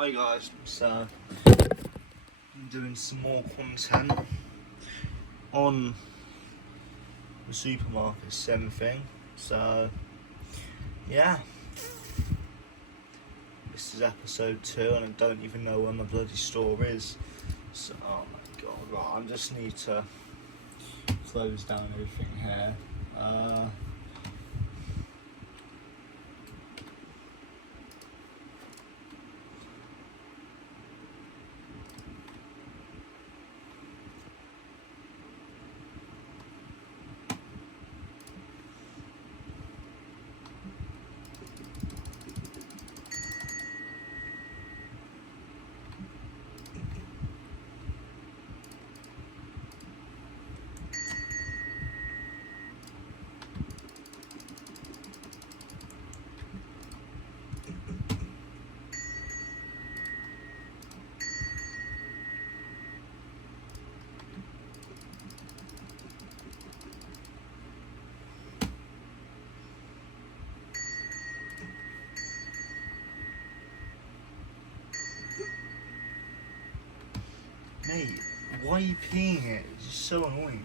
Hi guys, so I'm doing some more content on the supermarket sim thing. So yeah, this is episode 2 and I don't even know where my bloody store is. So oh my god, right, I just need to close down everything here. Mate, why are you peeing it? It's just so annoying.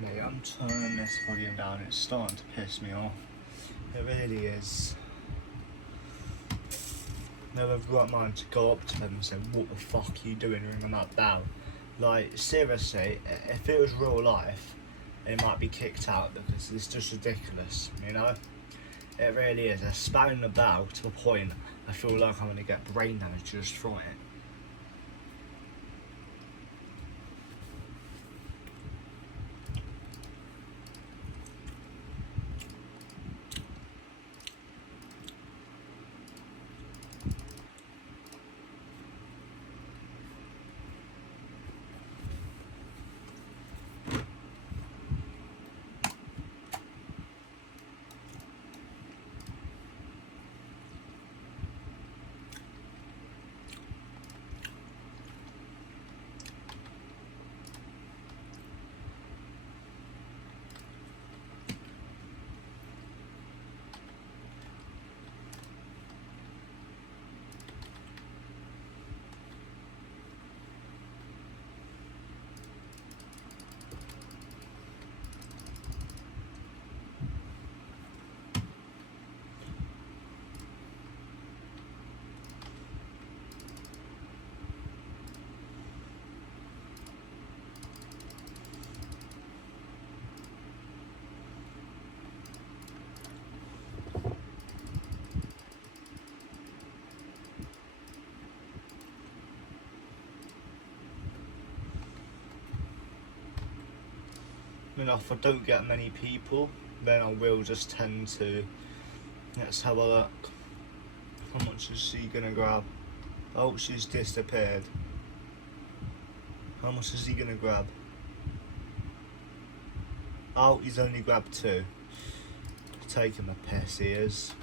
Mate, I'm turning this volume down, it's starting to piss me off. It really is. Never got mine to go up to them and say, what the fuck are you doing ringing that down? Like, seriously, if it was real life, it might be kicked out because it's just ridiculous, you know? It really is. They're spamming the bell to the point I feel like I'm going to get brain damage just from it. if I don't get many people, then I will just tend to. Let's have a look. How much is she gonna grab? Oh, she's disappeared. How much is he gonna grab? Oh, he's only grabbed 2. Taking the piss, he is.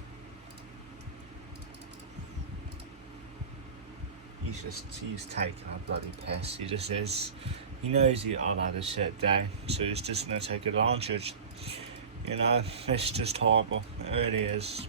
He's taking a bloody piss. He just is. He knows I've had a shit day, so he's just gonna take advantage. You know, it's just horrible. It really is.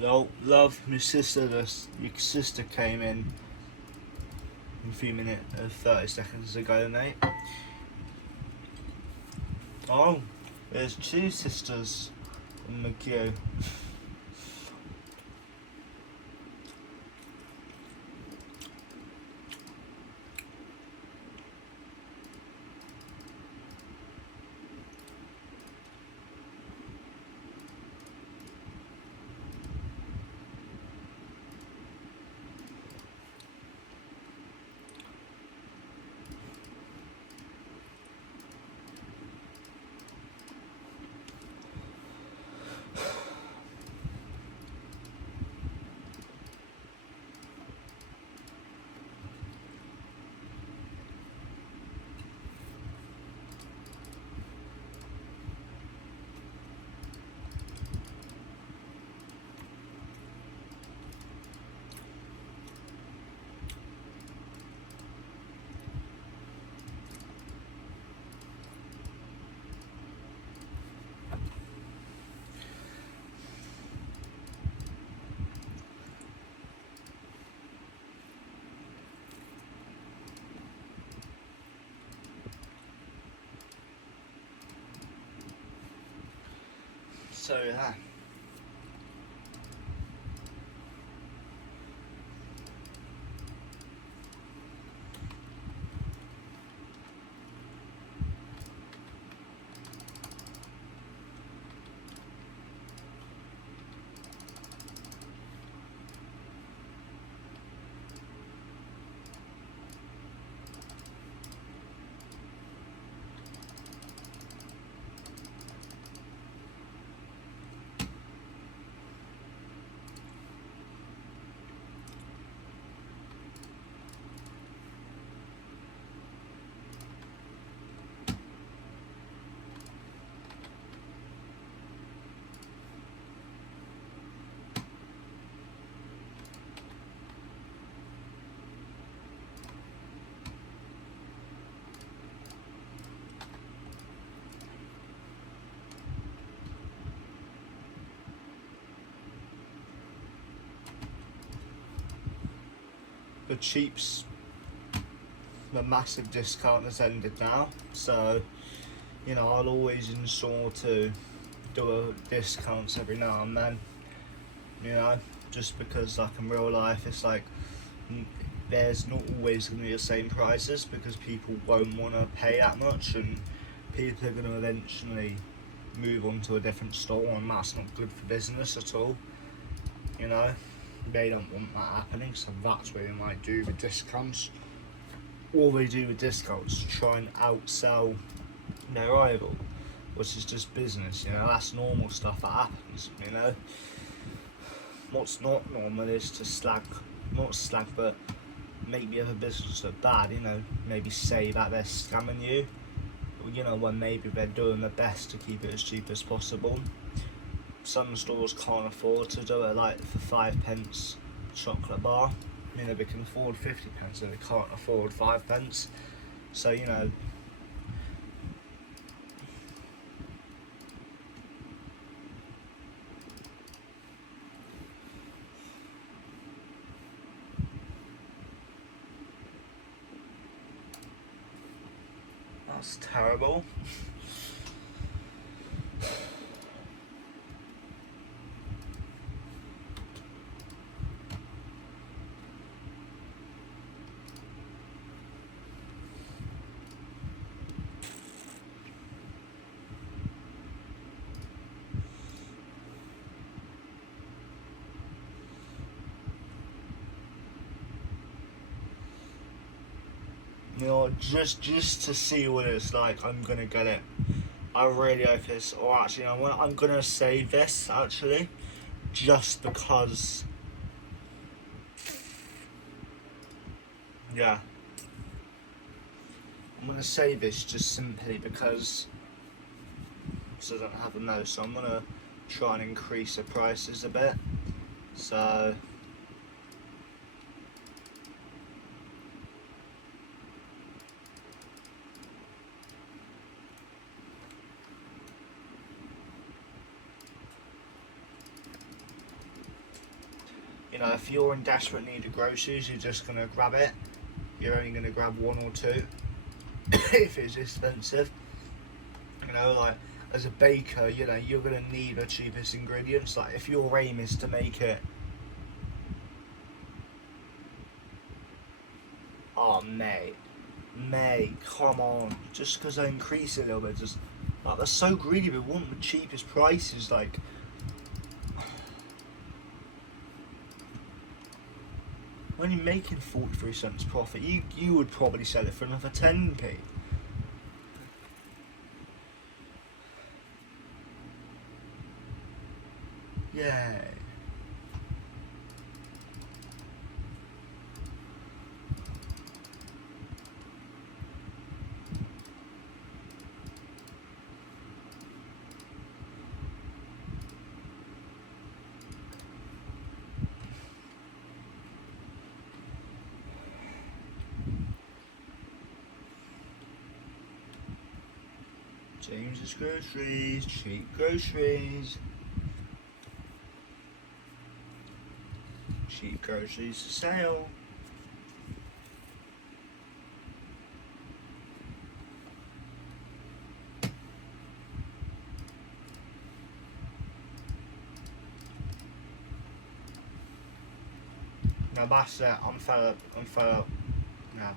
No, love, your sister came in a few minutes, 30 seconds ago, mate. Oh, there's 2 sisters in the queue. So, yeah. The cheaps, the massive discount has ended now, so I'll always ensure to do discounts every now and then, just because like in real life it's like there's not always going to be the same prices because people won't want to pay that much, and people are going to eventually move on to a different store, and that's not good for business at all. They don't want that happening, so that's where they might do the discounts. All they do with discounts is try and outsell their rival, which is just business. That's normal stuff that happens. What's not normal is to not slag, but make the other business look bad. Maybe say that they're scamming you. When maybe they're doing their best to keep it as cheap as possible. Some stores can't afford to do it, like for 5p chocolate bar. They can afford 50p, and they can't afford 5p. So that's terrible. You know, just to see what it's like, I'm gonna get it. I really hope it's. Or actually, I'm gonna save this actually, just because. Yeah, I'm gonna save this just simply because I don't have them now. So I'm gonna try and increase the prices a bit. So. You know, if you're in desperate need of groceries, you're just gonna grab it. You're only gonna grab one or two if it's expensive. You know, like as a baker, you know, you're gonna need the cheapest ingredients. Like if your aim is to make it, oh mate, come on. Just because I increase it a little bit, just like they're so greedy. They want the cheapest prices. Like, only making 43 cents profit. You would probably sell it for another 10p. Yeah. James's groceries, cheap groceries. Cheap groceries for sale. No, that's it. I'm fed up. No.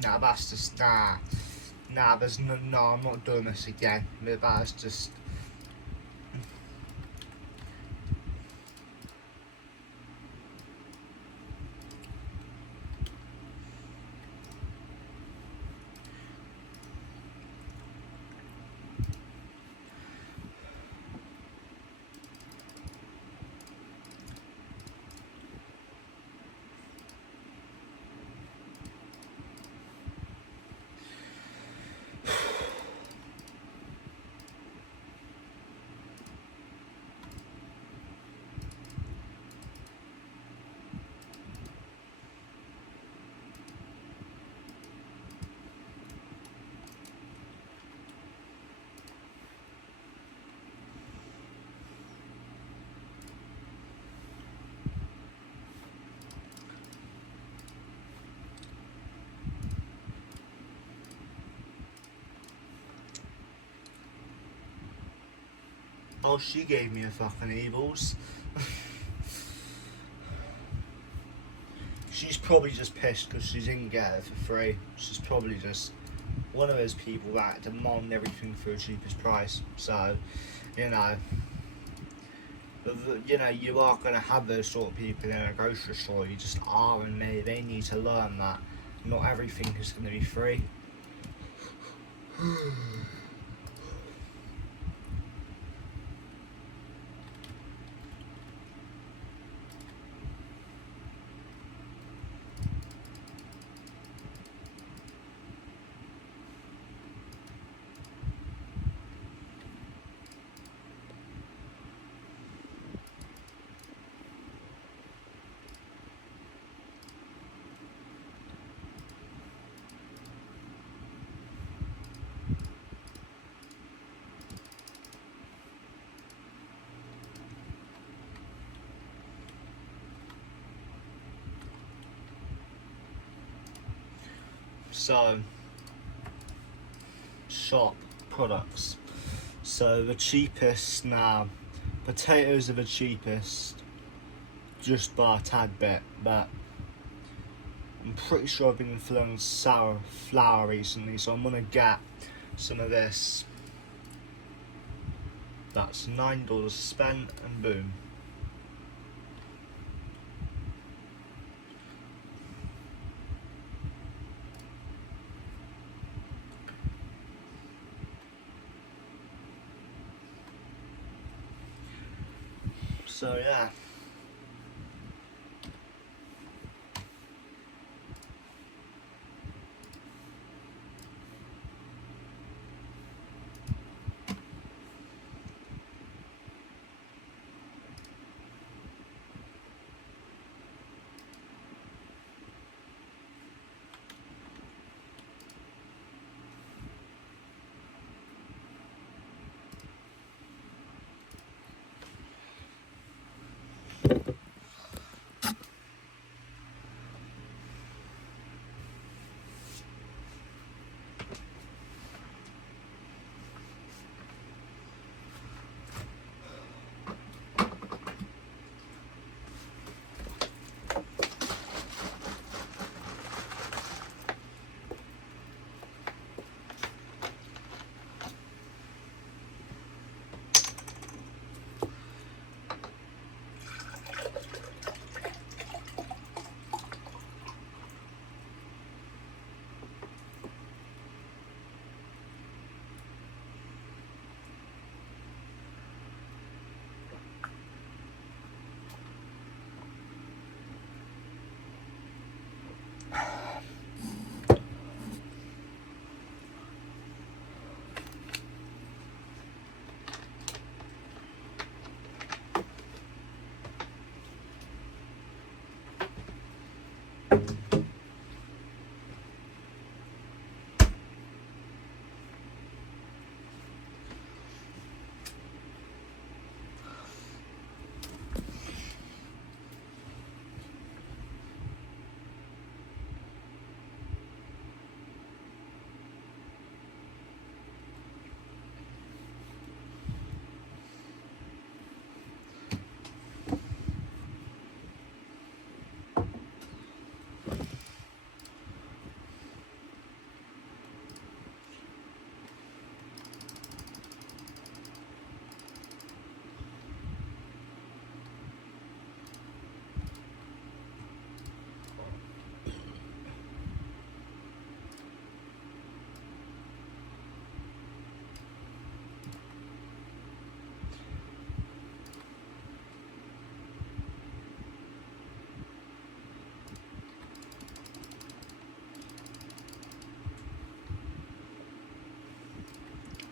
Nah, that's just, there's no, I'm not doing this again. That's just, oh, she gave me a fucking evils. She's probably just pissed because she didn't get it for free. She's probably just one of those people that demand everything for the cheapest price. So, you know, you are going to have those sort of people in a grocery store. You just are, and they need to learn that not everything is going to be free. So, shop products. So the cheapest now, potatoes are the cheapest, just by a tad bit, but I'm pretty sure I've been feeling sour flour recently, so I'm gonna get some of this. That's $9 spent, and boom. So yeah.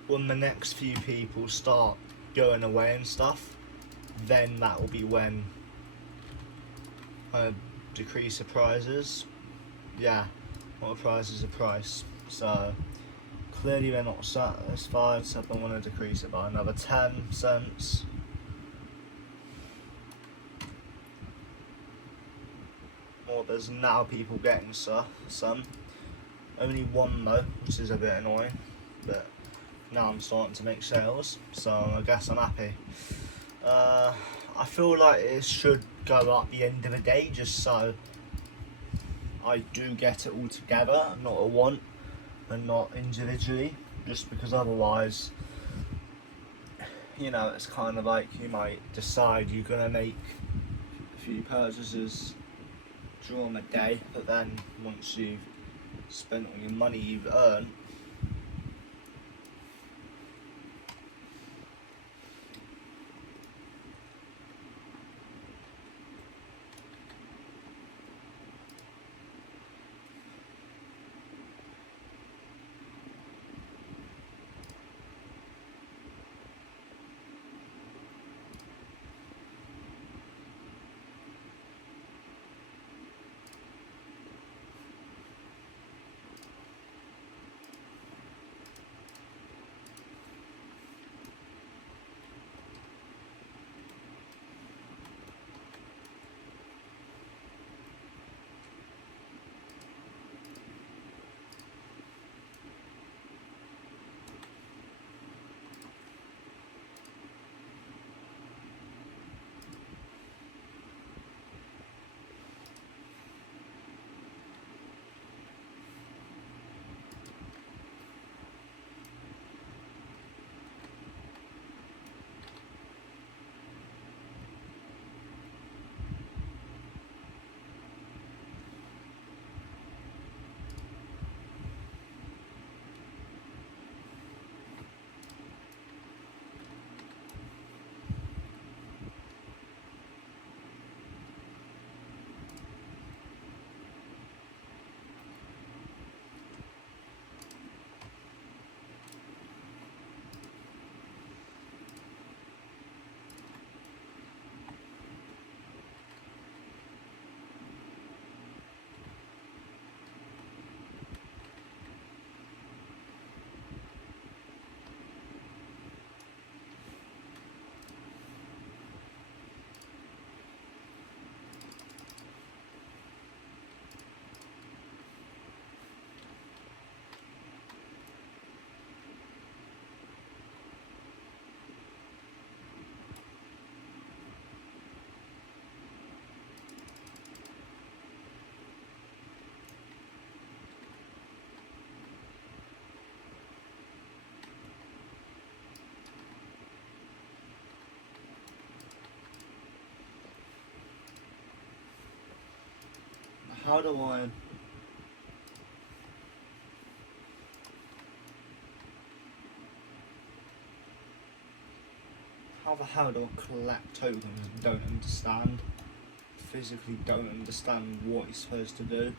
When the next few people start going away and stuff, then that will be when I decrease the prices. Yeah, what a price is a price. So clearly they're not satisfied, so I'm going to decrease it by another 10 cents. Well, there's now people getting some. Only one though, which is a bit annoying, but now I'm starting to make sales, so I guess I'm happy. I feel like it should go up the end of the day, just so I do get it all together, not at once and not individually, just because otherwise, you know, it's kind of like you might decide you're gonna make a few purchases during the day, but then once you've spent all your money you've earned, How do I... How the hell do I collect tokens and don't understand? Physically don't understand what you're supposed to do.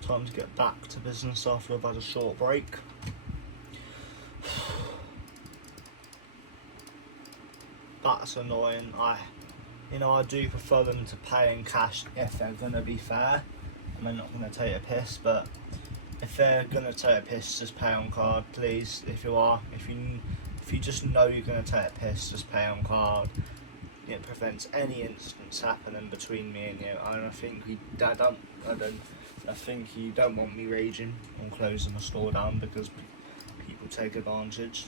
Time to get back to business after I've had a short break. That's annoying. I do prefer them to pay in cash if they're gonna be fair and they're not gonna take a piss. But if they're gonna take a piss, just pay on card, please. If you just know you're gonna take a piss, just pay on card. It prevents any incidents happening between me and you. And I think I think you don't want me raging and closing the store down because people take advantage.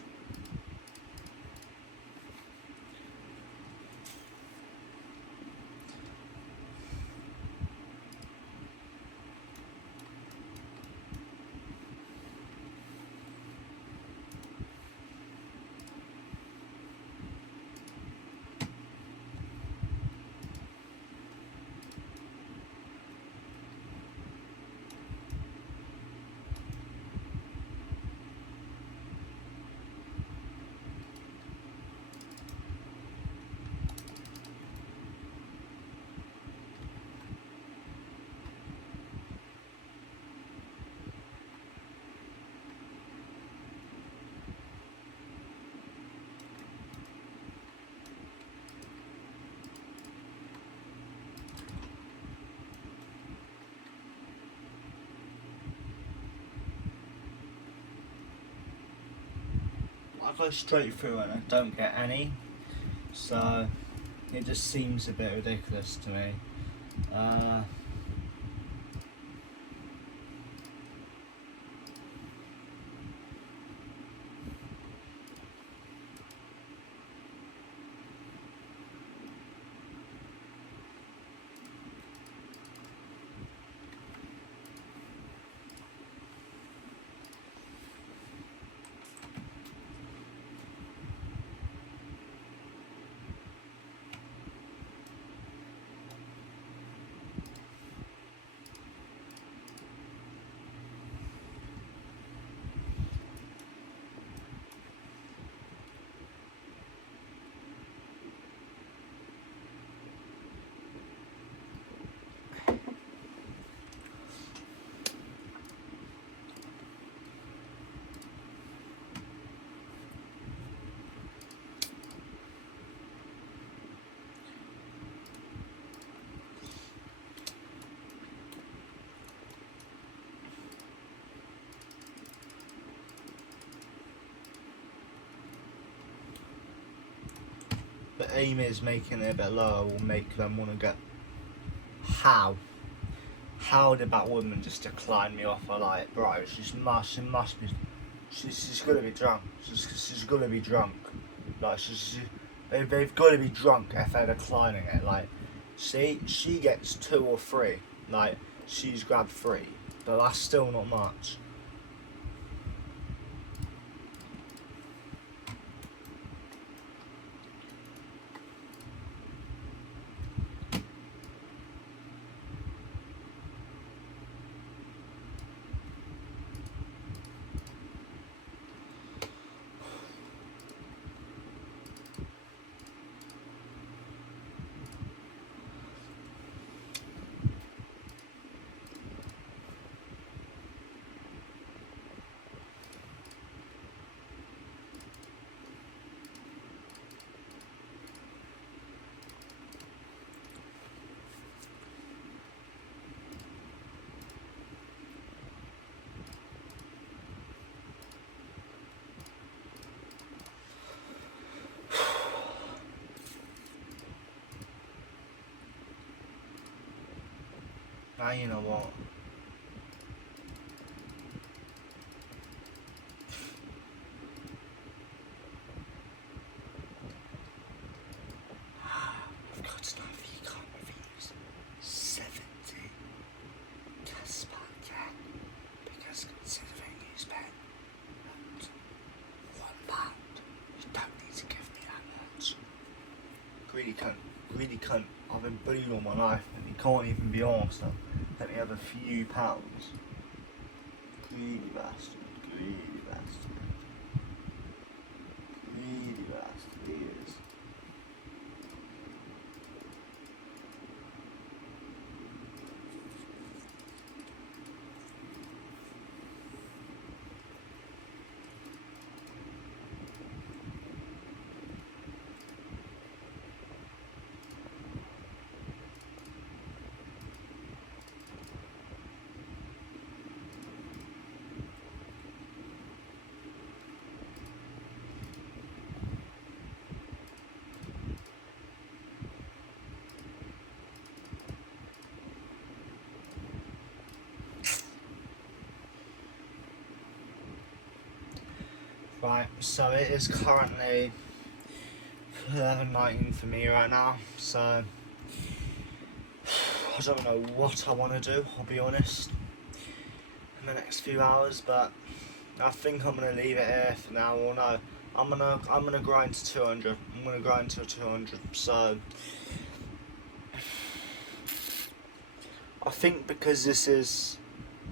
I go straight through and I don't get any, so it just seems a bit ridiculous to me. The aim is making it a bit lower will make them want to get. How? How did that woman just decline me off? I like, bro, she must be, she's gonna be drunk. She's gonna be drunk. Like, they've got to be drunk if they're declining it. Like, see, she gets 2 or 3. Like, she's grabbed 3, but that's still not much. Now you know what. I've got enough. I've been bullied all my life and you can't even be arsed. Let me have a few pounds. Greedy bastard, greedy bastard. Greedy bastard, he is. Right, so it is currently 11:19 for me right now, so I don't know what I want to do, I'll be honest, in the next few hours, but I think I'm gonna leave it here for now. Or no, I'm gonna grind to 200. I'm gonna grind to 200. So I think because this is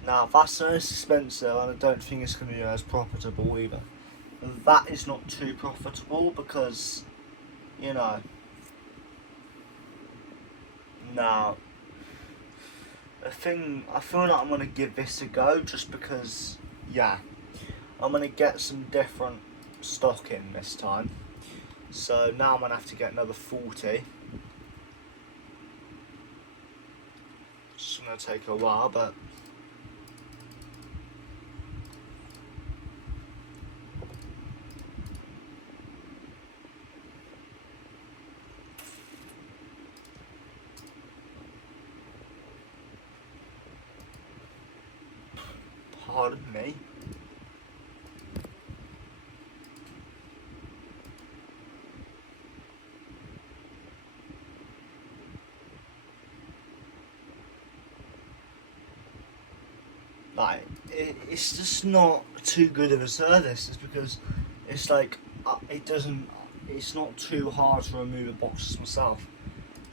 now that's most expensive, and I don't think it's gonna be as profitable either. That is not too profitable because, you know, now I feel like I'm gonna give this a go just because, yeah, I'm gonna get some different stock in this time. So now I'm gonna have to get another 40. It's gonna take a while, but pardon me. Like, it's just not too good of a service. It's because it's like it's not too hard to remove the boxes myself.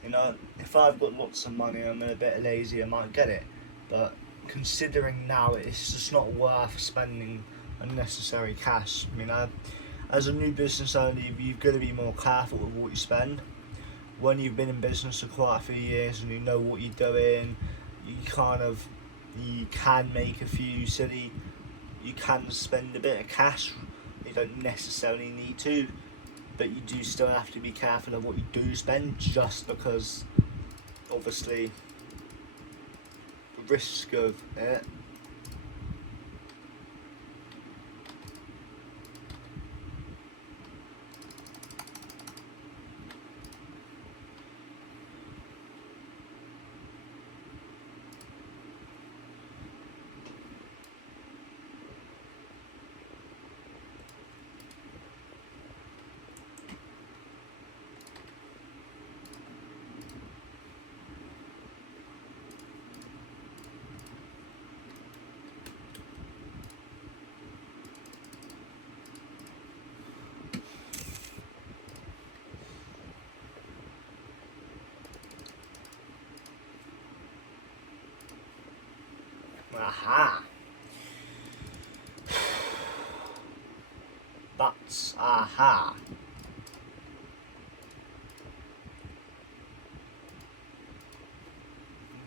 You know, if I've got lots of money and I'm a bit lazy, I might get it. But considering now, it's just not worth spending unnecessary cash. You know, as a new business owner, you've got to be more careful with what you spend. When you've been in business for quite a few years and you know what you're doing, you can make a few silly. You can spend a bit of cash. You don't necessarily need to, but you do still have to be careful of what you do spend, just because obviously the risk of it. Aha. That's aha.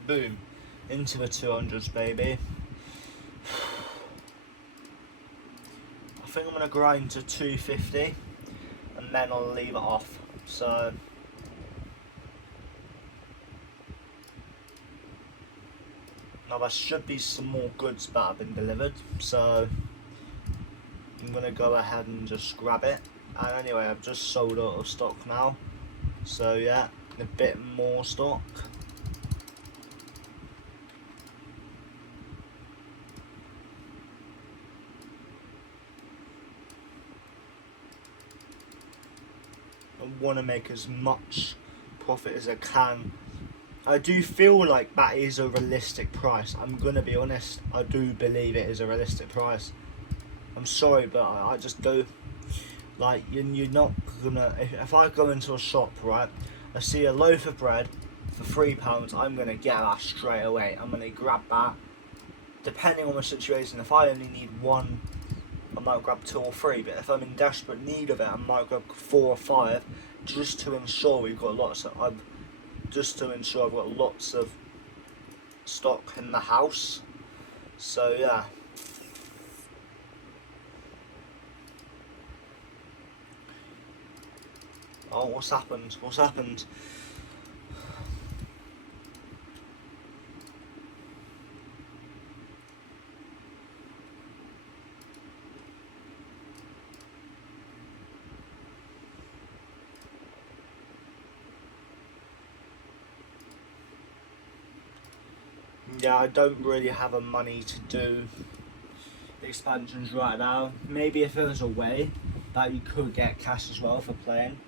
Boom. Into the 200s, baby. I think I'm going to grind to 250 and then I'll leave it off. So now there should be some more goods that have been delivered. So I'm going to go ahead and just grab it. And anyway, I've just sold out of stock now. So yeah, a bit more stock. I want to make as much profit as I can. I do feel like that is a realistic price. I'm going to be honest, I do believe it is a realistic price. I'm sorry, but I just do. Like, you're not gonna, if I go into a shop, right, I see a loaf of bread for £3, I'm going to get that straight away. I'm going to grab that. Depending on the situation, if I only need one, I might grab 2 or 3, but if I'm in desperate need of it, I might grab 4 or 5, just to ensure we've got lots of, I've got lots of stock in the house. So yeah. Oh, what's happened? What's happened? Yeah, I don't really have the money to do expansions right now. Maybe if there was a way that you could get cash as well for playing.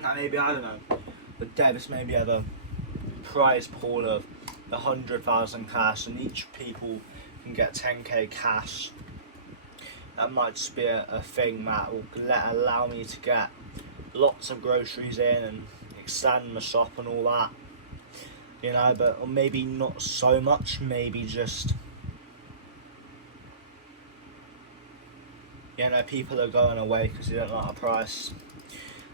Now maybe, I don't know, the devs maybe have a prize pool of 100,000 cash and each people can get 10k cash. That might just be a thing that will allow me to get lots of groceries in and extend my shop and all that. You know, but or maybe not so much, maybe just, you know, people are going away because they don't like the price.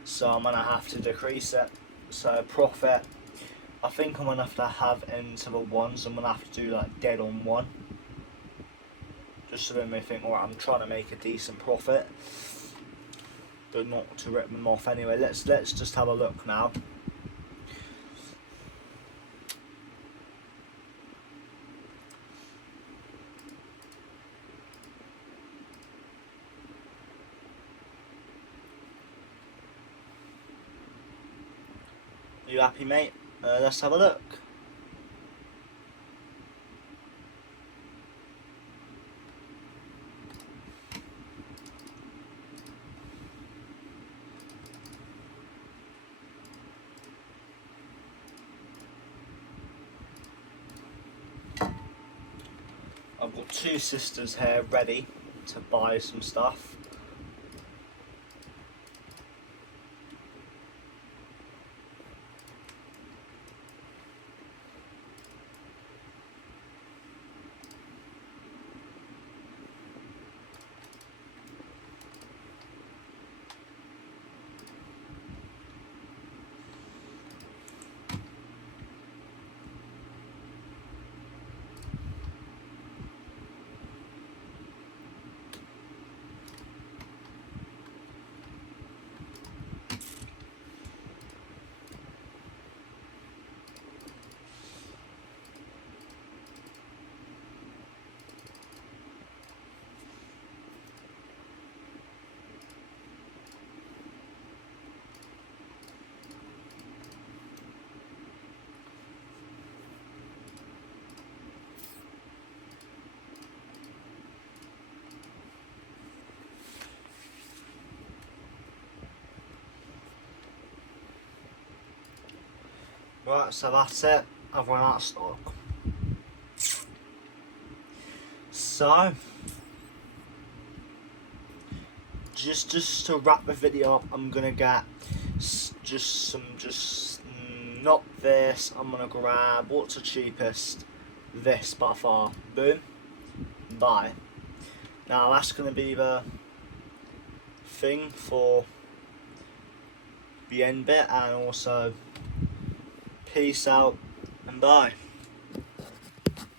So I'm going to have to decrease it. So profit, I think I'm going to have into the ones. I'm going to have to do like dead on one. Just so then they think, alright, I'm trying to make a decent profit. But not to rip them off anyway. Let's just have a look now. You happy, mate? Let's have a look. I've got 2 sisters here ready to buy some stuff. Right, so that's it. I've run out of stock. So, just to wrap the video up, I'm gonna get not this. I'm gonna grab what's the cheapest. This by far. Boom. Buy. Now that's gonna be the thing for the end bit, and also peace out and bye.